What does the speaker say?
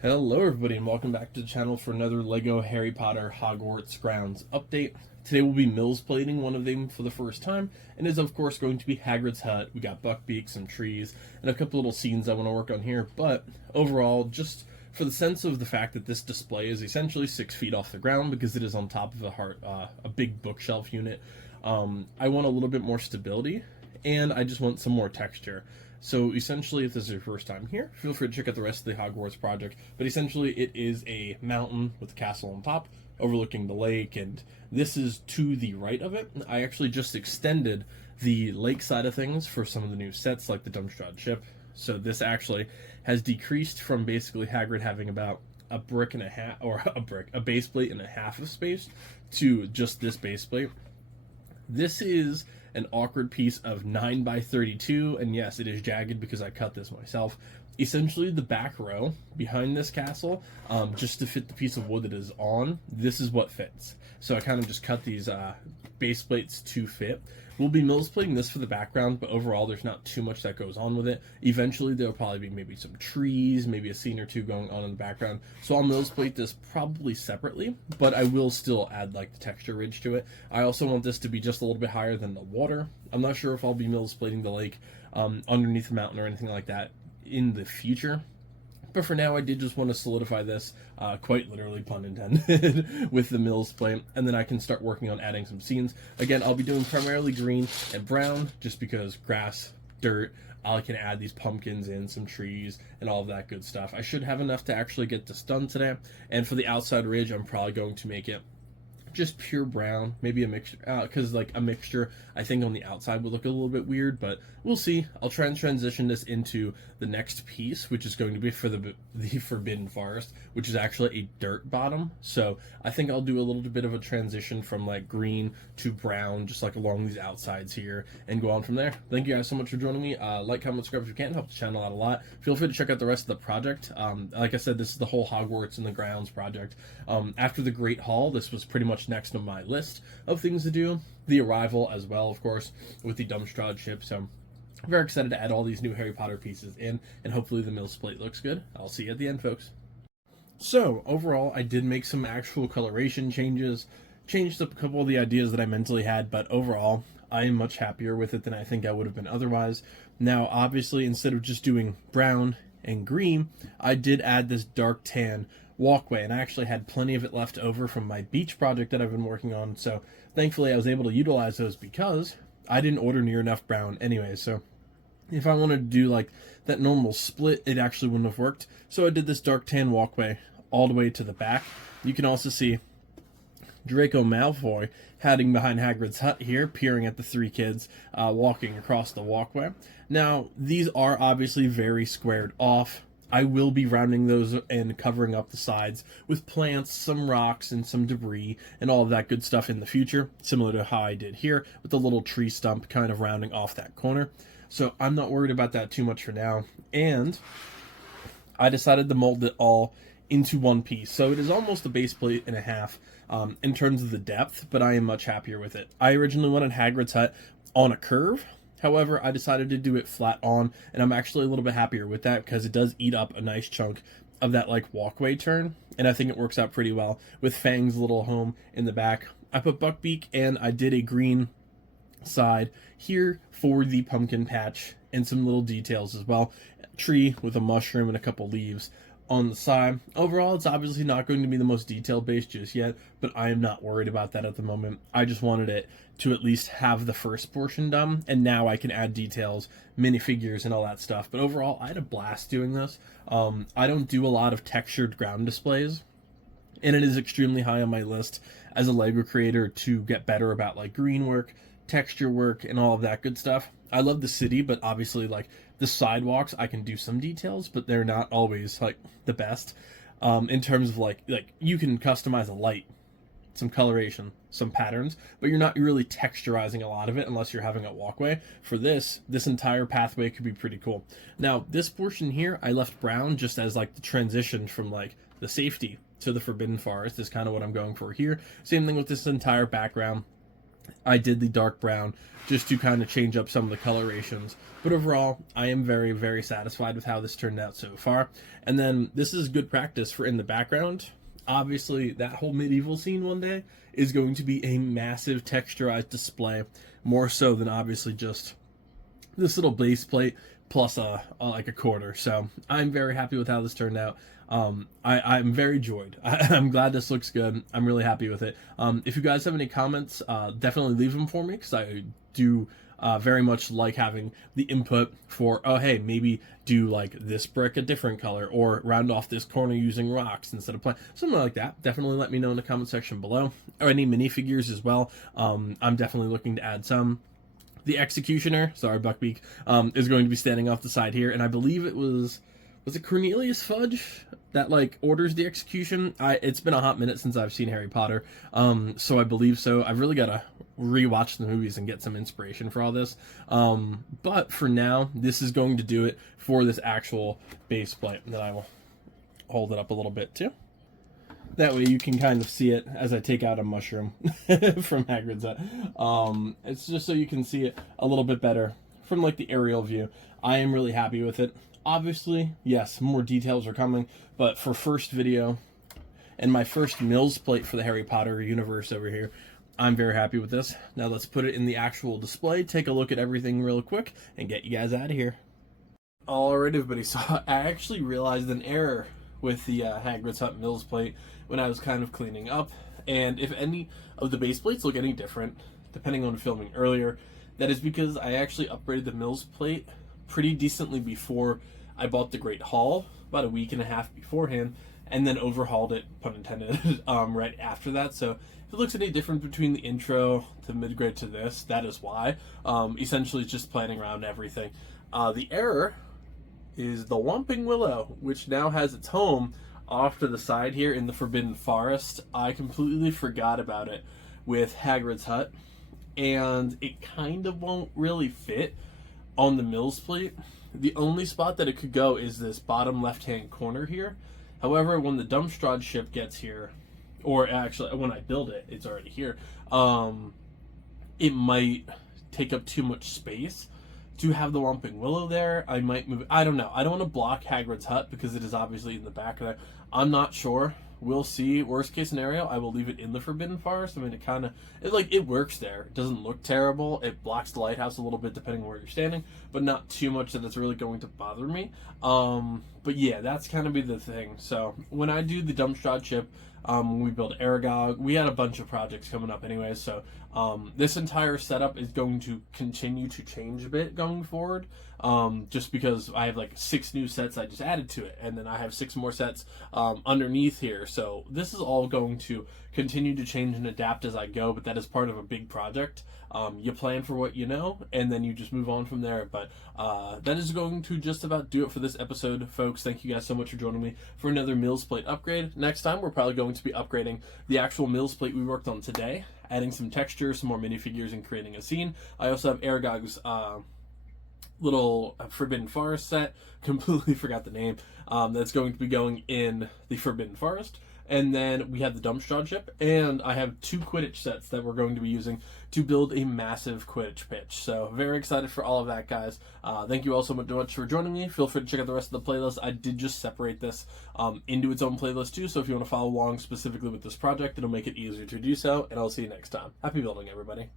Hello everybody and welcome back to the channel for another LEGO Harry Potter Hogwarts Grounds update. Today we'll be mills plating one of them for the first time, and is of course going to be Hagrid's hut. We got Buckbeak, some trees, and a couple little scenes I want to work on here, but overall, just for the sense of the fact that this display is essentially 6 feet off the ground because it is on top of a big bookshelf unit, I want a little bit more stability, and I just want some more texture. So essentially, if this is your first time here, feel free to check out the rest of the Hogwarts project. But essentially, it is a mountain with a castle on top, overlooking the lake, and this is to the right of it. I actually just extended the lake side of things for some of the new sets, like the Dumbstrad ship. So this actually has decreased from basically Hagrid having about a brick and a half, or a base plate and a half of space, to just this base plate. This is an awkward piece of 9 by 32, and yes, it is jagged because I cut this myself. Essentially, the back row behind this castle, just to fit the piece of wood that is on, this is what fits. So I kind of just cut these base plates to fit. We'll be mills plating this for the background, but overall there's not too much that goes on with it. Eventually there'll probably be maybe some trees, maybe a scene or two going on in the background. So I'll mills plate this probably separately, but I will still add like the texture ridge to it. I also want this to be just a little bit higher than the water. I'm not sure if I'll be mills plating the lake underneath the mountain or anything like that in the future. But for now, I did just want to solidify this, quite literally, pun intended, with the mills plate, and then I can start working on adding some scenes. Again, I'll be doing primarily green and brown, just because grass, dirt, I can add these pumpkins in, some trees, and all of that good stuff. I should have enough to actually get this done today, and for the outside ridge, I'm probably going to make it just pure brown, maybe a mixture, because like a mixture I think on the outside would look a little bit weird, but we'll see. I'll try and transition this into the next piece, which is going to be for the Forbidden Forest, which is actually a dirt bottom. So I think I'll do a little bit of a transition from like green to brown, just like along these outsides here, and go on from there. Thank you guys so much for joining me. Like, comment, subscribe if you can, help the channel out a lot. Feel free to check out the rest of the project. Like I said, this is the whole Hogwarts and the grounds project. After the Great Hall, this was pretty much next on my list of things to do. The Arrival as well, of course, with the Dumbstrad ship. So I'm very excited to add all these new Harry Potter pieces in, and hopefully the mills plate looks good. I'll see you at the end, folks. So overall, I did make some actual coloration changes, changed up a couple of the ideas that I mentally had, but overall, I am much happier with it than I think I would have been otherwise. Now, obviously, instead of just doing brown and green, I did add this dark tan walkway, and I actually had plenty of it left over from my beach project that I've been working on, so thankfully I was able to utilize those because I didn't order near enough brown anyway. So if I wanted to do like that normal split, it actually wouldn't have worked. So I did this dark tan walkway all the way to the back. You can also see Draco Malfoy hiding behind Hagrid's hut here, peering at the three kids walking across the walkway. Now, these are obviously very squared off. I will be rounding those and covering up the sides with plants, some rocks, and some debris, and all of that good stuff in the future, similar to how I did here, with the little tree stump kind of rounding off that corner. So I'm not worried about that too much for now. And I decided to mold it all into one piece. So it is almost a base plate and a half in terms of the depth, but I am much happier with it. I originally wanted Hagrid's hut on a curve. However, I decided to do it flat on, and I'm actually a little bit happier with that because it does eat up a nice chunk of that like walkway turn, and I think it works out pretty well with Fang's little home in the back. I put Buckbeak, and I did a green side here for the pumpkin patch and some little details as well. A tree with a mushroom and a couple leaves on the side. Overall, it's obviously not going to be the most detailed base just yet, but I am not worried about that at the moment. I just wanted it to at least have the first portion done, and now I can add details, minifigures, and all that stuff. But overall, I had a blast doing this. I don't do a lot of textured ground displays, and it is extremely high on my list as a LEGO creator to get better about like green work, texture work, and all of that good stuff. I love the city, but obviously like the sidewalks, I can do some details, but they're not always like the best. In terms of like you can customize a light, some coloration, some patterns, but you're not really texturizing a lot of it unless you're having a walkway. For this entire pathway could be pretty cool. Now, this portion here, I left brown just as like the transition from like the safety to the Forbidden Forest is kind of what I'm going for here. Same thing with this entire background. I did the dark brown just to kind of change up some of the colorations. But overall, I am very, very satisfied with how this turned out so far. And then this is good practice for in the background. Obviously, that whole medieval scene one day is going to be a massive texturized display, more so than obviously just this little base plate plus like a quarter. So I'm very happy with how this turned out. I'm very joyed. I'm glad this looks good. I'm really happy with it. If you guys have any comments, definitely leave them for me, because I do very much like having the input for, oh hey, maybe do like this brick a different color, or round off this corner using rocks instead of plain, something like that. Definitely let me know in the comment section below, or any minifigures as well. I'm definitely looking to add some. The executioner, sorry, Buckbeak, is going to be standing off the side here, and I believe it was it Cornelius Fudge that like orders the execution? It's been a hot minute since I've seen Harry Potter, so I believe so. I've really got to rewatch the movies and get some inspiration for all this. But for now, this is going to do it for this actual base plate. And then I will hold it up a little bit too. That way you can kind of see it as I take out a mushroom from Hagrid's hut. It's just so you can see it a little bit better from like the aerial view. I am really happy with it. Obviously, yes, more details are coming, but for first video and my first Mills plate for the Harry Potter universe over here, I'm very happy with this. Now let's put it in the actual display, take a look at everything real quick, and get you guys out of here. Alright everybody, so I actually realized an error with the Hagrid's Hut Mills plate when I was kind of cleaning up, and if any of the base plates look any different, depending on filming earlier, that is because I actually upgraded the Mills plate pretty decently before I bought the Great Hall, about a week and a half beforehand, and then overhauled it, pun intended, right after that. So if it looks any different between the intro to mid-grade to this, that is why. Essentially just planning around everything. The error is the Whomping Willow, which now has its home off to the side here in the Forbidden Forest. I completely forgot about it with Hagrid's hut, and it kind of won't really fit on the Mills plate. The only spot that it could go is this bottom left-hand corner here. However, when the Dumpstrad ship gets here, or actually when I build it, it's already here, it might take up too much space to have the Whomping Willow there. I might move, I don't know. I don't want to block Hagrid's hut because it is obviously in the back of there. I'm not sure. We'll see. Worst case scenario, I will leave it in the Forbidden Forest. I mean, it works there. It doesn't look terrible. It blocks the lighthouse a little bit depending on where you're standing, but not too much that it's really going to bother me. But yeah, that's kind of be the thing. So when I do the Dumpstrad ship, when we build Aragog, we had a bunch of projects coming up anyway, so this entire setup is going to continue to change a bit going forward, just because I have like 6 new sets I just added to it, and then I have 6 more sets underneath here, so this is all going to continue to change and adapt as I go, but that is part of a big project. You plan for what you know, and then you just move on from there. But that is going to just about do it for this episode, folks. Thank you guys so much for joining me for another Mills plate upgrade. Next time, we're probably going to be upgrading the actual Mills plate we worked on today, adding some texture, some more minifigures, and creating a scene. I also have Aragog's little Forbidden Forest set. Completely forgot the name. That's going to be going in the Forbidden Forest. And then we have the Dumpstrad ship, and I have 2 Quidditch sets that we're going to be using to build a massive Quidditch pitch. So very excited for all of that, guys. Thank you all so much for joining me. Feel free to check out the rest of the playlist. I did just separate this into its own playlist too, so if you want to follow along specifically with this project, it'll make it easier to do so, and I'll see you next time. Happy building, everybody.